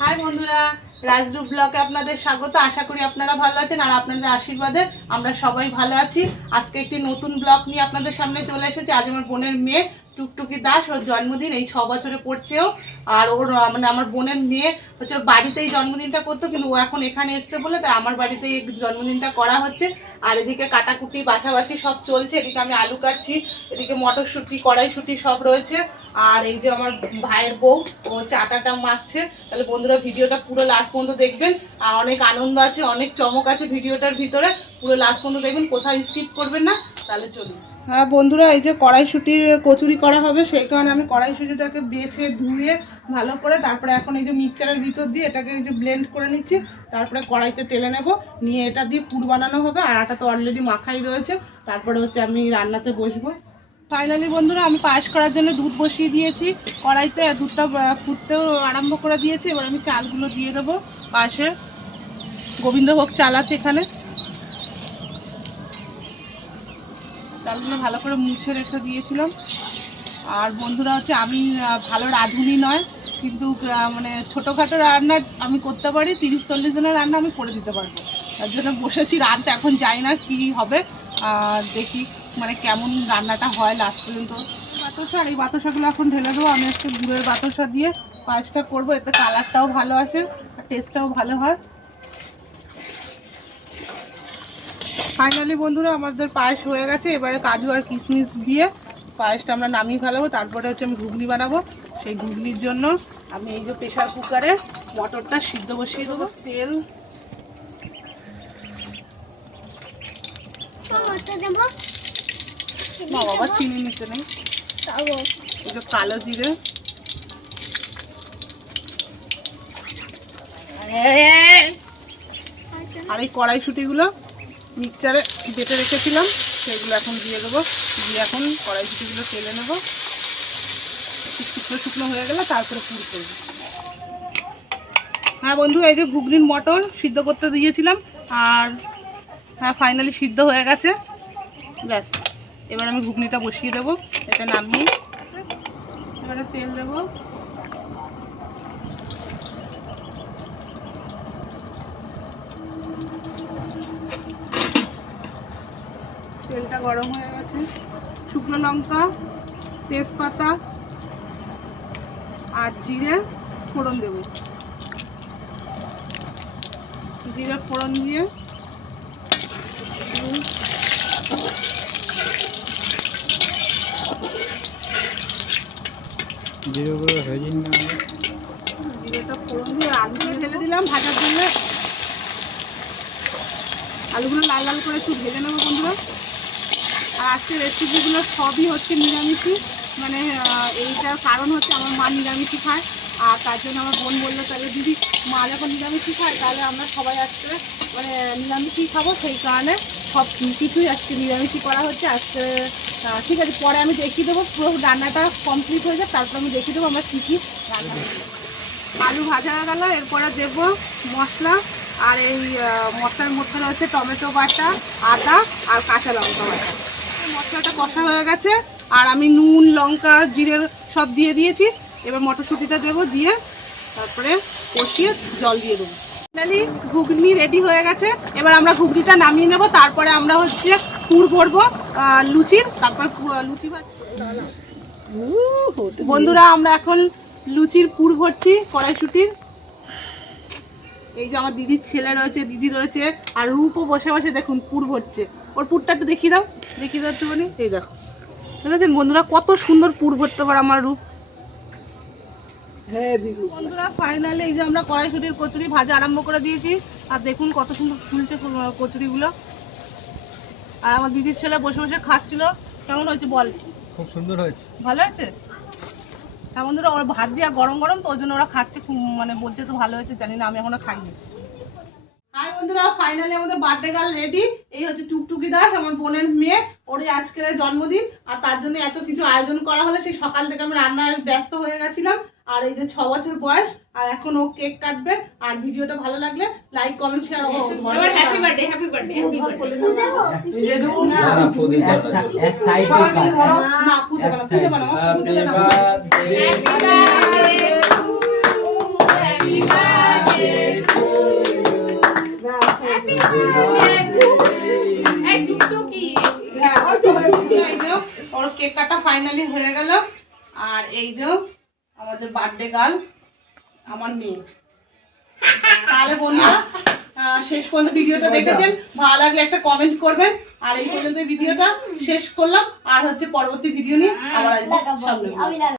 High বন্ধুরা, রাজরূপ ব্লগে আপনাদের স্বাগত। আশা করি আপনারা ভালো আছেন আর আপনাদের আশীর্বাদে আমরা সবাই ভালো আছি। আজকে একটি নতুন ব্লগ নিয়ে আপনাদের সামনে চলে এসেছি। আজ আমার বোনের মেয়ে টুকটুকি দাস, ওর জন্মদিন। এই 6 বছরে পড়ছেও। আর ওর মানে আমার বোনের মেয়ে হচ্ছে বাড়িতেই জন্মদিনটা করতো, কিন্তু ও এখন এখানে এসছে বলে তাই আমার বাড়িতেই জন্মদিনটা করা হচ্ছে। আর এদিকে কাটাকুটি বাছাবাছি সব চলছে। এদিকে আমি আলু কাটছি, এদিকে মটরশুঁটি কড়াইশুঁটি সব রয়েছে। আর এই যে আমার ভাইয়ের বউ, ও হচ্ছে আটাটা মাখছে। তাহলে বন্ধুরা ভিডিওটা পুরো লাস্ট পর্যন্ত দেখবেন। আর অনেক আনন্দ আছে, অনেক চমক আছে ভিডিওটার ভিতরে। পুরো লাস্ট পর্যন্ত দেখবেন, কোথাও স্কিপ করবেন না। তাহলে চলুন। হ্যাঁ বন্ধুরা, এই যে কড়াইশুঁটির কচুরি করা হবে, সেই কারণে আমি কড়াইশুঁটিটাকে বেছে ধুয়ে ভালো করে তারপরে এখন এই যে মিক্সচারের ভিতর দিয়ে এটাকে এই যে ব্লেন্ড করে নিচ্ছি। তারপরে কড়াইতে তেলে নেব, নিয়ে এটা দিয়ে পুর বানানো হবে। আর আটা তো অলরেডি মাখাই রয়েছে। তারপরে হচ্ছে আমি রান্নাতে বসবো। ফাইনালি বন্ধুরা, আমি পায়েস করার জন্য দুধ বসিয়ে দিয়েছি কড়াইতে। দুধটা ফুটতেও আরম্ভ করে দিয়েছি। এবার আমি চালগুলো দিয়ে দেবো। পায়েসের গোবিন্দভোগ চাল আছে এখানে। চালগুলো ভালো করে মুছে রেখে দিয়েছিলাম। আর বন্ধুরা হচ্ছে আমি ভালো রাঁধুনি নয়, কিন্তু মানে ছোটোখাটো রান্না আমি করতে পারি। 30-40 জনের রান্না আমি করে দিতে পারবো। তার জন্য বসেছি রাঁধতে। এখন জানি না কী হবে, আর দেখি মানে কেমন রান্নাটা হয় লাস্ট পর্যন্ত। বাতাসা, আর এই বাতাসাগুলো এখন ঢেলে দেবো। আমি একটু গুড়ের বাতাসা দিয়ে পায়েসটা করবো, এতে কালারটাও ভালো আসে আর টেস্টটাও ভালো হয়। ফাইনালি বন্ধুরা, আমাদের পায়েস হয়ে গেছে। এবারে কাজু আর কিশমিশ দিয়ে পায়েসটা আমরা নামিয়ে ফেলাবো। তারপরে হচ্ছে আমি ঘুগনি বানাবো। সেই ঘুগনির জন্য আমি এই যে প্রেশার কুকারে মটরটা সিদ্ধ বসিয়ে দেবো। তেল বাবা, চিনি নিতে নেই। এই যে কালো জিরে, আর এই কড়াইশুঁটিগুলো মিক্সচারে বেটে রেখেছিলাম, সেগুলো এখন দিয়ে দেবো। দিয়ে এখন কড়াইশুঁটিগুলো তেলে নেবো। শুকনো শুকনো হয়ে গেলে তারপরে পুর করবো। হ্যাঁ বন্ধু, এই যে ঘুগনির মটর সিদ্ধ করতে দিয়েছিলাম, আর হ্যাঁ ফাইনালি সিদ্ধ হয়ে গেছে। ব্যাস, এবার আমি ঘুগনিটা বসিয়ে দেবো। এটা নামিয়ে এবারে তেল দেবো। তেলটা গরম হয়ে গেছে। শুকনো লঙ্কা, তেজপাতা আর জিরে ফোড়ন দেবো। জিরে ফোড়ন দিয়ে জিরেটা ফোড়ন দিয়ে আলুগুলো ঢেলে দিলাম ভাজার জন্য। আলুগুলো লাল লাল করে একটু ভেজে নেবো বন্ধুরা। আর আজকের রেসিপিগুলো সবই হচ্ছে নিরামিষই। মানে এইটার কারণ হচ্ছে আমার মা নিরামিষই খায়। আর তার জন্য আমার বোন বললো, তাহলে দিদি মা যখন নিরামিষই খায় তাহলে আমরা সবাই আজকে মানে নিরামিষই খাবো। সেই কারণে সব কিছুই আজকে নিরামিষই করা হচ্ছে আজকে। ঠিক আছে, পরে আমি দেখিয়ে দেবো। পুরো রান্নাটা কমপ্লিট হয়ে যায়, তারপর আমি দেখিয়ে দেবো আমরা কী কী রান্না করবো। আলু ভাজা হয়ে গেলো, এরপরে দেবো মশলা। আর এই মশলার মধ্যে রয়েছে টমেটো বাটা, আদা আর কাঁচা লঙ্কা বাটা। মশলাটা কষা হয়ে গেছে, আর আমি নুন লঙ্কা জিরে সব দিয়ে দিয়েছি। এবার মটরশুঁটিটা দেবো, দিয়ে তারপরে কষিয়ে জল দিয়ে দেবো। ফাইনালি ঘুগনি রেডি হয়ে গেছে। এবার আমরা ঘুগনিটা নামিয়ে নেব। তারপরে আমরা হচ্ছে পুর ভরবো লুচির। তারপর লুচি বন্ধুরা, আমরা এখন লুচির পুর ভরছি কড়াইশুঁটির। এই যে আমার দিদির ছেলে রয়েছে, দিদি রয়েছে, আর রূপও বসে বসে দেখুন পুর ভরছে। ওর পুরটা একটু দেখিয়ে দাও, দেখিয়ে দাও একটুখানি। এই দেখো, দেখেছেন বন্ধুরা কত সুন্দর পুর ভরতে পারে আমার রূপ। হ্যাঁ বন্ধুরা, ফাইনালি এই যে আমরা কড়াইশুঁটির কচুরি ভাজা আরম্ভ করে দিয়েছি। আর দেখুন কত সুন্দর ফুলছে কচুরিগুলো। আর আমার দিদির ছেলে বসে বসে খাচ্ছিল। কেমন হয়েছে বল? খুব সুন্দর হয়েছে। ভালো হয়েছে? হ্যাঁ বন্ধুরা, ওরা ভাত দিয়ে গরম গরম তো ওই জন্য ওরা খাচ্ছে। মানে বলছে তো ভালো হয়েছে, জানি না, আমি এখনো খাইনি। হাই বন্ধুরা, ফাইনালি আমাদের বার্থডে গার্ল রেডি। এই হচ্ছে টুকটুকি দাস, আমার বোনের মেয়ে। ওর আজকের জন্মদিন, আর তার জন্য এত কিছু আয়োজন করা হলো। সেই সকাল থেকে আমি রান্নার ব্যস্ত হয়ে গেছিলাম। আর এই যে 6 বছর বয়স, আর এখন ও কেক কাটবে। আর ভিডিওটা ভালো লাগলে লাইক কমেন্ট শেয়ার অবশ্যই করবেন। Happy birthday, happy birthday, happy birthday. এক সাইড না পুজো বানাও, পুজো বানাও, happy birthday, happy birthday. Cake কাটা ফাইনালি হয়ে গেল। আর এই যে আমাদের বার্থডে গার্ল আমার মেয়ে। তাহলে বন্ধুরা শেষ পর্যন্ত ভিডিওটা দেখেছেন, ভালো লাগলে একটা কমেন্ট করবেন। আর এই পর্যন্ত ভিডিওটা শেষ করলাম, আর হচ্ছে পরবর্তী ভিডিও নিয়ে আবার আসবো সামনে।